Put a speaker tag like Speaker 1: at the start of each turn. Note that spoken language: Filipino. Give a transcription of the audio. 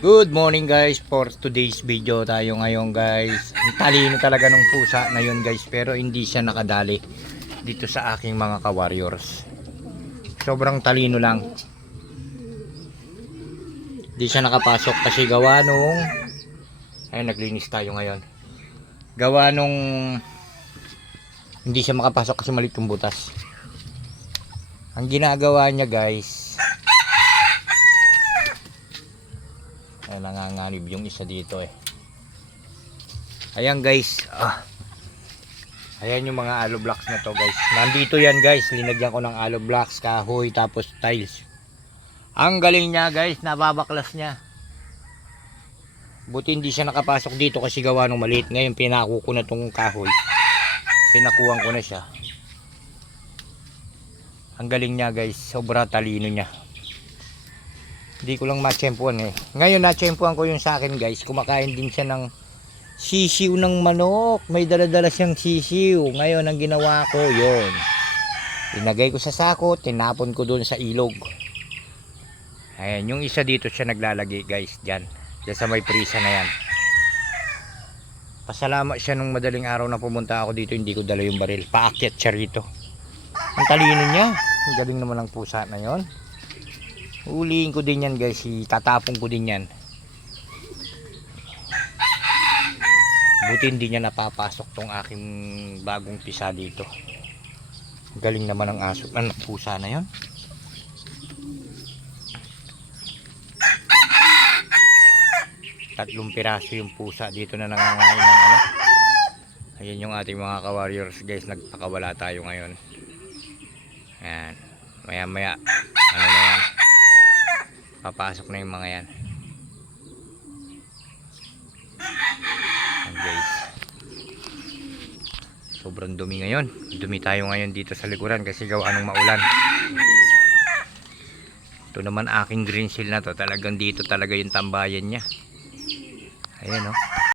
Speaker 1: Good morning guys. For today's video tayo ngayon guys. Ang talino talaga ng pusa na yun guys. Pero hindi siya nakadali dito sa aking mga ka-warriors. Sobrang talino lang. Hindi siya nakapasok kasi gawa nung Ay naglinis tayo ngayon. Gawa nung Hindi siya makapasok kasi malit yung butas. Ang ginagawa niya guys ay nanganganib yung isa dito eh. Ayan guys. Ah. ayan yung mga aloe blocks na to guys. Nandito yan guys. Linagyan ko ng aloe blocks kahoy tapos tiles. Ang galing niya guys. Nababaklas niya. Buti hindi siya nakapasok dito kasi gawa ng maliit. Ngayon pinako ko na tong kahoy. Pinakuhan ko na siya. Ang galing niya guys. Sobra talino niya hindi ko lang matsempuan eh. Ngayon natsempuan ko yung sa akin guys. Kumakain din siya ng sisiw ng manok. May daladala siyang sisiw. Ngayon ang ginawa ko yon. Inagay ko sa sako. Tinapon ko doon sa ilog. Ayan. Yung isa dito siya naglalagay guys. Diyan. Diyan sa may prisa na yan. Pasalamat siya nung madaling araw na pumunta ako dito. Hindi ko dala yung baril. Paakyat siya rito. Ang talino niya. Ang galing naman ng pusa na yon. Uliin ko din yan guys, tatapong ko din yan. Buti hindi niya napapasok tong aking bagong pisa dito. Galing naman ng aso, anak pusa na yon. Tatlong piraso yung pusa dito na nangangain ng ano. Ayan yung ating mga ka-warriors guys, nagpakawala tayo ngayon. Ayan, maya maya, ano na papasok na yung mga yan. Ayan, guys. Sobrang dumi ngayon. Dumi tayo ngayon dito sa likuran kasi gawa anong maulan. Ito naman aking green seal na to. Talagang dito talaga yung tambayan niya. Ayan o oh.